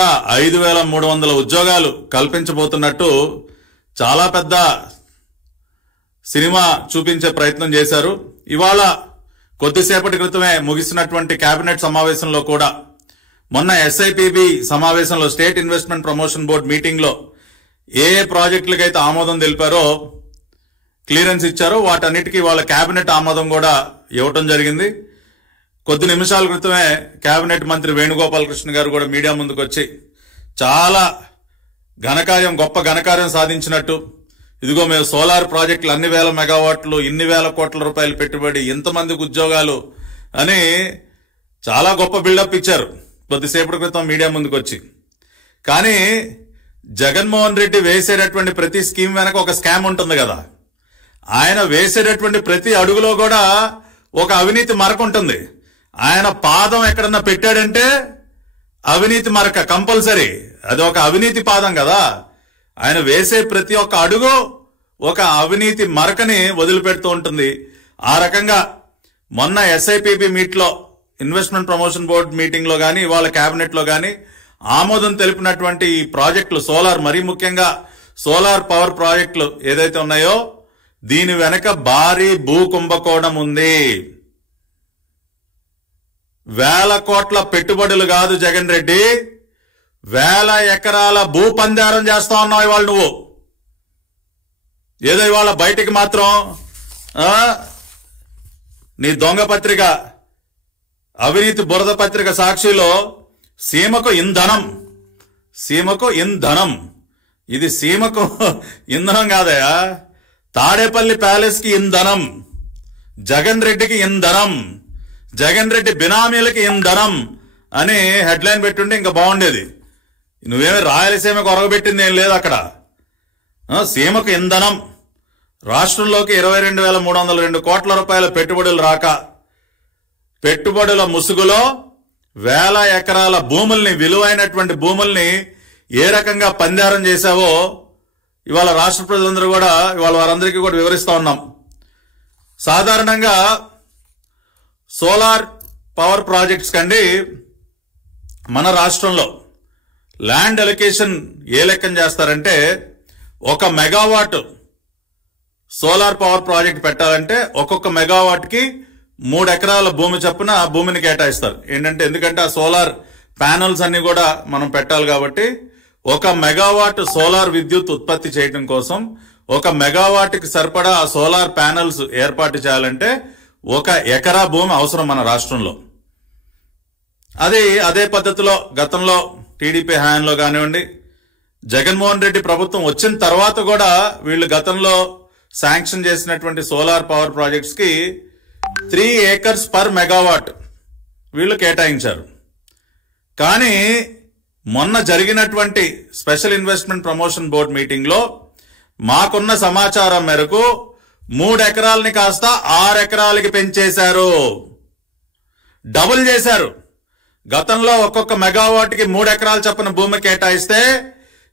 ఏటా 5,300 ఉద్యోగాలు కల్పించబోతున్నట్టు చాలా పెద్ద సినిమా చూపించే ప్రయత్నం చేశారు. ఇవాళ కొద్దిసేపటి క్రితమే ముగిసినటువంటి కేబినెట్ సమావేశంలో కూడా మొన్న ఎస్ఐపిబి సమావేశంలో state investment promotion board meeting లో ఏ ప్రాజెక్టులకైతే ఆమోదం తెలిపారో క్లియరెన్స్ ఇచ్చారో వాటన్నిటికీ వాళ్ళ కేబినెట్ ఆమోదం కూడా ఇవ్వటం జరిగింది. కొద్ది నిమిషాల క్రితమే కేబినెట్ మంత్రి వేణుగోపాలకృష్ణ గారు కూడా మీడియా ముందుకు వచ్చి చాలా గొప్ప ఘనకార్యం సాధించినట్టు, ఇదిగో మేము సోలార్ ప్రాజెక్టులు అన్ని వేల మెగావాట్లు, ఇన్ని వేల కోట్ల రూపాయలు పెట్టుబడి, ఇంతమందికి ఉద్యోగాలు అని చాలా గొప్ప బిల్డప్ ఇచ్చారు కొద్దిసేపటి క్రితం మీడియా ముందుకు వచ్చి. కానీ జగన్మోహన్ రెడ్డి వేసేటటువంటి ప్రతి స్కీమ్ వెనక ఒక స్కామ్ ఉంటుంది కదా. ఆయన వేసేటటువంటి ప్రతి అడుగులో కూడా ఒక అవినీతి మరక ఉంటుంది. ఆయన పాదం ఎక్కడన్నా పెట్టాడంటే అవినీతి మరక కంపల్సరీ, అది ఒక అవినీతి పాదం కదా. ఆయన వేసే ప్రతి ఒక్క అడుగు ఒక అవినీతి మరకని వదిలిపెడుతూ ఉంటుంది. ఆ రకంగా మొన్న ఎస్ఐపిబి మీట్లో ఇన్వెస్ట్మెంట్ ప్రమోషన్ బోర్డు మీటింగ్ లో గానీ వాళ్ళ కేబినెట్ లో గానీ ఆమోదం తెలిపినటువంటి ఈ ప్రాజెక్టులు సోలార్, మరీ ముఖ్యంగా సోలార్ పవర్ ప్రాజెక్టులు ఏదైతే ఉన్నాయో దీని వెనక భారీ భూ కుంభకోణం ఉంది. వేల కోట్ల పెట్టుబడులు కాదు జగన్ రెడ్డి, వేల ఎకరాల భూ పందారం చేస్తా ఉన్నావు ఇవాళ నువ్వు. ఏదో ఇవాళ బయటికి మాత్రం నీ దొంగ పత్రిక, అవినీతి బురద పత్రిక సాక్షిలో సీమకు ఇంధనం, ఇది సీమకు ఇంధనం కాదయా, తాడేపల్లి ప్యాలెస్ కి ఇంధనం, జగన్ రెడ్డికి ఇంధనం, జగన్ రెడ్డి బినామీలకి ఇంధనం అని హెడ్లైన్ పెట్టుంటే ఇంకా బాగుండేది. నువ్వేమీ రాయలసీమకు ఒరగబెట్టింది ఏం లేదు అక్కడ. సీమకు ఇంధనం, రాష్ట్రంలోకి 22,302 కోట్ల రూపాయల పెట్టుబడులు రాక, పెట్టుబడుల ముసుగులో వేల ఎకరాల భూముల్ని, విలువైనటువంటి భూముల్ని ఏ రకంగా పందారం చేశావో ఇవాళ రాష్ట్ర ప్రజలందరూ కూడా ఇవాళ వారందరికీ కూడా వివరిస్తా ఉన్నాం. సాధారణంగా సోలార్ పవర్ ప్రాజెక్ట్స్ కండి మన రాష్ట్రంలో ల్యాండ్ అలొకేషన్ ఏ లెక్కన చేస్తారంటే, 1 మెగావాట్ సోలార్ పవర్ ప్రాజెక్ట్ పెట్టాలంటే ఒక్కొక్క మెగావాట్ కి 3 ఎకరాల భూమి చొప్పున భూమిని కేటాయిస్తారు. ఏంటంటే ఎందుకంటే ఆ సోలార్ ప్యానల్స్ అన్ని కూడా మనం పెట్టాలి కాబట్టి 1 మెగావాట్ సోలార్ విద్యుత్ ఉత్పత్తి చేయడం కోసం 1 మెగావాట్ కి సరిపడా ఆ సోలార్ ప్యానల్స్ ఏర్పాటు చేయాలంటే 1 ఎకరా భూమి అవసరం మన రాష్ట్రంలో. అదే పద్ధతిలో గతంలో టీడీపీ హయాంలో కానివ్వండి, జగన్మోహన్ రెడ్డి ప్రభుత్వం వచ్చిన తర్వాత కూడా వీళ్ళు గతంలో శాంక్షన్ చేసినటువంటి సోలార్ పవర్ ప్రాజెక్ట్స్ కి 3 acres పర్ మెగావాట్ వీళ్ళు కేటాయించారు. కానీ మొన్న జరిగినటువంటి special investment promotion board meeting లో మాకున్న సమాచారం మేరకు 3 ఎకరాలని కాస్త 6 ఎకరాలకి పెంచేశారు, డబుల్ చేశారు. గతంలో ఒక్కొక్క మెగావాట్ కి 3 ఎకరాల చొప్పున భూమి కేటాయిస్తే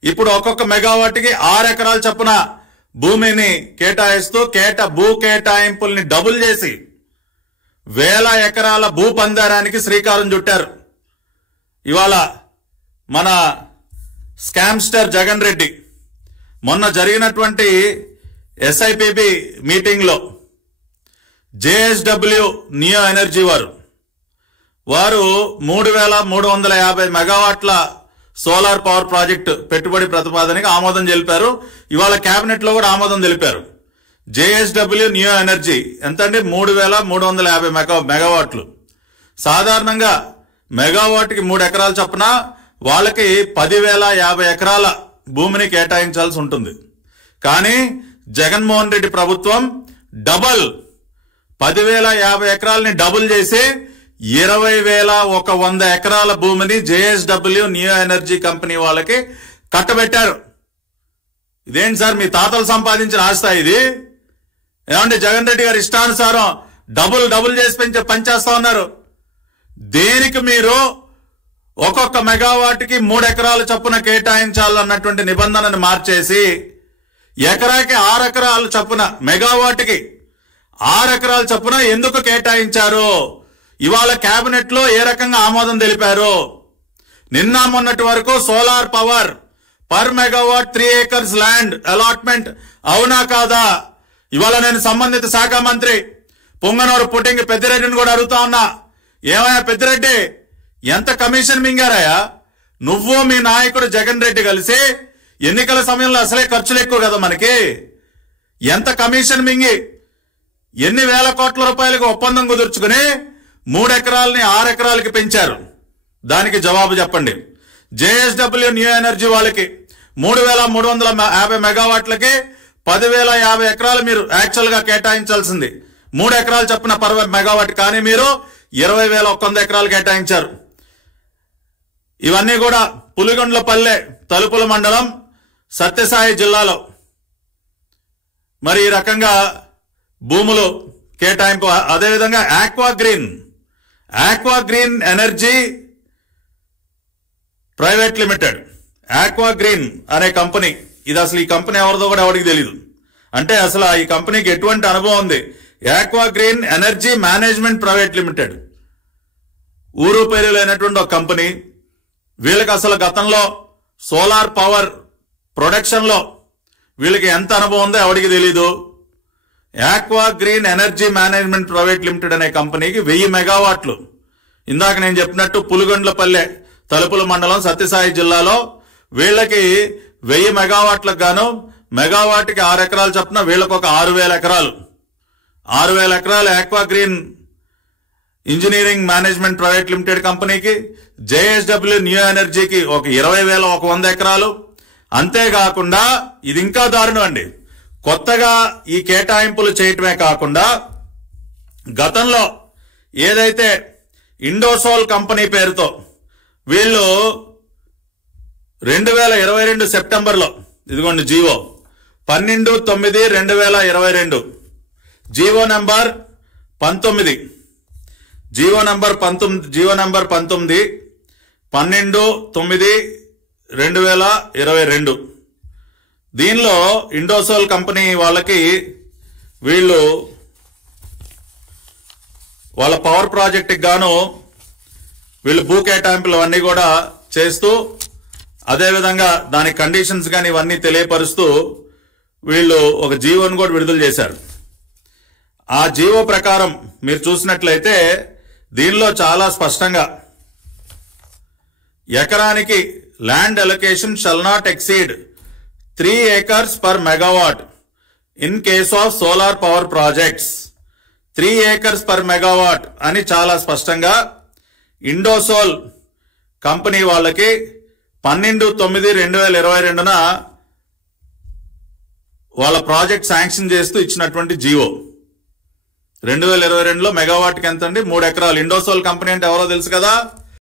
ఇప్పుడు ఒక్కొక్క మెగావాట్ కి 6 ఎకరాల చొప్పున భూమిని కేటాయిస్తూ భూ కేటాయింపుల్ని డబుల్ చేసి వేల ఎకరాల భూ పందారానికి శ్రీకారం చుట్టారు. ఇవాళ మన స్కామ్స్టర్ జగన్ రెడ్డి మొన్న జరిగినటువంటి ఎస్ఐపిబి మీటింగ్ లో జేఎస్డబ్ల్యూ నియో ఎనర్జీ వారు 3,350 మెగావాట్ల సోలార్ పవర్ ప్రాజెక్టు పెట్టుబడి ప్రతిపాదనకి ఆమోదం తెలిపారు. ఇవాళ కేబినెట్ లో కూడా ఆమోదం తెలిపారు. జేఎస్డబ్ల్యూ నియో ఎనర్జీ ఎంత అండి? 3,350 మెగావాట్లు. సాధారణంగా మెగావాట్కి 3 ఎకరాల చొప్పున వాళ్ళకి 10,050 ఎకరాల భూమిని కేటాయించాల్సి ఉంటుంది. కానీ జగన్మోహన్ రెడ్డి ప్రభుత్వం డబల్ 10,050 ఎకరాలని డబుల్ చేసి 20,100 ఎకరాల భూమిని జేఎస్డబ్ల్యూ నియో ఎనర్జీ కంపెనీ వాళ్ళకి కట్టబెట్టారు. ఇదేంటి సార్ మీ తాతలు సంపాదించిన ఆస్తి ఇది? ఏమంటే జగన్ రెడ్డి గారు ఇష్టానుసారం డబుల్ చేసి పనిచేస్తా ఉన్నారు. దేనికి మీరు ఒక్కొక్క మెగావాట్కి 3 ఎకరాల చొప్పున కేటాయించాలన్నటువంటి నిబంధనను మార్చేసి ఎకరాకి 6 ఎకరాల చొప్పున, మెగావాట్కి 6 ఎకరాల చొప్పున ఎందుకు కేటాయించారు? ఇవాళ కేబినెట్ లో ఏ రకంగా ఆమోదం తెలిపారు? నిన్న మొన్నటి వరకు solar power per megawatt 3 acres land allotment అవునా కాదా? ఇవాళ నేను సంబంధిత శాఖ మంత్రి పొంగనూరు పుట్టింగ్ పెద్దిరెడ్డిని కూడా అడుగుతా ఉన్నా, ఏమయ్యా పెద్దిరెడ్డి, ఎంత కమిషన్ మింగారాయా? నువ్వు మీ నాయకుడు జగన్ రెడ్డి కలిసి ఎన్నికల సమయంలో అసలే ఖర్చులు ఎక్కువ కదా మనకి, ఎంత కమిషన్ మింగి ఎన్ని వేల కోట్ల రూపాయలకు ఒప్పందం కుదుర్చుకుని 3 ఎకరాలని 6 ఎకరాలకి పెంచారు? దానికి జవాబు చెప్పండి. జేఎస్డబ్ల్యూ న్యూ ఎనర్జీ వాళ్ళకి 3,350 మెగావాట్లకి 10,050 ఎకరాలు మీరు యాక్చువల్ గా కేటాయించాల్సింది 3 ఎకరాలు చొప్పున 10 మెగావాట్, కానీ మీరు 20,100 ఎకరాలు కేటాయించారు. ఇవన్నీ కూడా పులిగొండ్లపల్లె తలుపుల మండలం సత్యసాయి జిల్లాలో మరి ఈ రకంగా భూములు కేటాయింపు. అదేవిధంగా aqua green energy private limited, aqua green అనే కంపెనీ, ఇది అసలు ఈ కంపెనీ ఎవరిదో కూడా ఎవరికి తెలియదు. అంటే అసలు ఈ కంపెనీకి ఎటువంటి అనుభవం ఉంది? Aqua green energy management private limited, ఊరు పేరు లేనటువంటి ఒక కంపెనీ. వీళ్ళకి అసలు గతంలో సోలార్ పవర్ ప్రొడక్షన్ లో వీళ్ళకి ఎంత అనుభవం ఉందో ఎవరికి తెలీదు. Aqua green energy management private limited అనే కంపెనీకి 1000 మెగావాట్లు, ఇందాక నేను చెప్పినట్టు పులిగొండ్లపల్లె తలుపుల మండలం సత్యసాయి జిల్లాలో వీళ్ళకి 1000 మెగావాట్లకు గాను మెగావాట్కి 6 ఎకరాలు చొప్పున వీళ్ళకి ఒక 6,000 ఎకరాలు. 6,000 ఎకరాలు aqua green engineering management private limited కంపెనీకి, జేఎస్డబ్ల్యూ న్యూ ఎనర్జీకి ఒక 20,100 ఎకరాలు. అంతేకాకుండా ఇది ఇంకా దారుణం అండి, కొత్తగా ఈ కేటాయింపులు చేయటమే కాకుండా గతంలో ఏదైతే ఇండోసోల్ కంపెనీ పేరుతో వీళ్ళు 2022 సెప్టెంబర్లో, ఇదిగోండి GO 12/9/2022, GO number 19, GO number 19 12/9/2022. దీనిలో ఇండోసోల్ కంపెనీ వాళ్ళకి వీళ్ళు వాళ్ళ పవర్ ప్రాజెక్టుకి గాను వీళ్ళు భూ కేటాయింపులు అన్నీ కూడా చేస్తూ, అదేవిధంగా దాని కండిషన్స్ కానీ ఇవన్నీ తెలియపరుస్తూ వీళ్ళు ఒక జీవోను కూడా విడుదల చేశారు. ఆ జీవో ప్రకారం మీరు చూసినట్లయితే దీనిలో చాలా స్పష్టంగా ఎకరానికి land allocation shall not exceed 3 acres per megawatt in case of solar power projects. 3 acres per megawatt అని చాలా స్పష్టంగా ఇండోసోల్ కంపెనీ వాళ్ళకి 12/9/2022 వాళ్ళ ప్రాజెక్ట్ శాంక్షన్ చేస్తూ ఇచ్చినటువంటి జీవో. 2022లో మెగావాట్కి ఎంత అండి? 3 ఎకరాలు. ఇండోసోల్ కంపెనీ అంటే ఎవరో తెలుసు కదా,